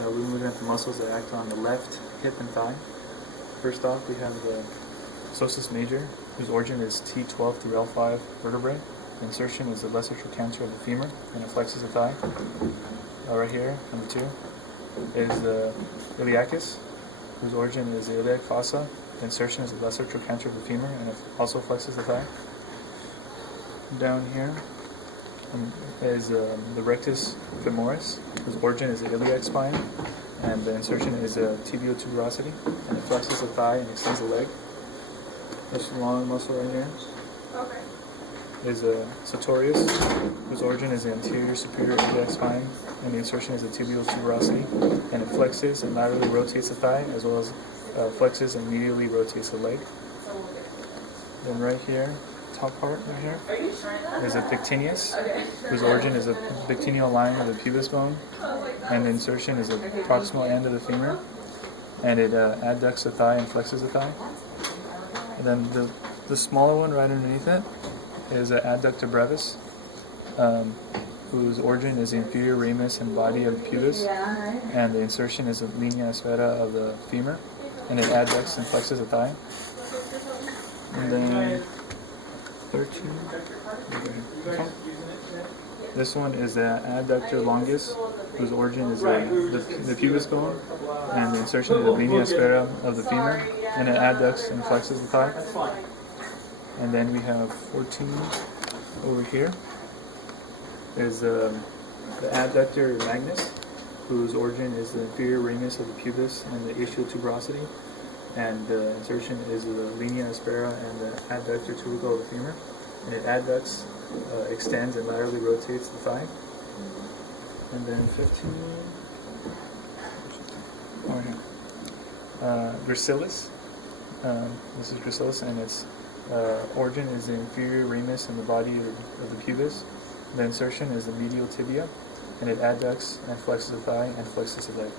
we're looking at the muscles that act on the left hip and thigh. First off, we have the psoas major, whose origin is T12 through L5 vertebrae. The insertion is the lesser trochanter of the femur, and it flexes the thigh. Right here, number 2, is the iliacus, whose origin is the iliac fossa. The insertion is the lesser trochanter of the femur, and it also flexes the thigh. Down here is the rectus femoris, whose origin is the iliac spine, and the insertion is a tibial tuberosity, and it flexes the thigh and extends the leg. This long muscle right here is a sartorius, whose origin is the anterior superior iliac spine, and the insertion is a tibial tuberosity, and it flexes and laterally rotates the thigh, as well as flexes and medially rotates the leg. Then right here, top part right here, is a pectineus, whose origin is a pectineal line of the pubis bone, and the insertion is the proximal end of the femur, and it adducts the thigh and flexes the thigh. And then the smaller one right underneath it is an adductor brevis, whose origin is the inferior ramus and body of the pubis, and the insertion is the linea aspera of the femur, and it adducts and flexes the thigh. And then 13. Okay. This one is the adductor longus, whose origin is the pubis bone, and the insertion is the linea aspera of the femur, and it adducts and flexes the thigh. And then we have 14 over here is the adductor magnus, whose origin is the inferior ramus of the pubis and the ischial tuberosity, and the insertion is the linea aspera and the adductor tubercle of the femur, and it adducts, extends, and laterally rotates the thigh. And then 15 over here, gracilis. This is gracilis, and its origin is the inferior ramus and the body of the pubis. The insertion is the medial tibia, and it adducts and flexes the thigh and flexes the leg.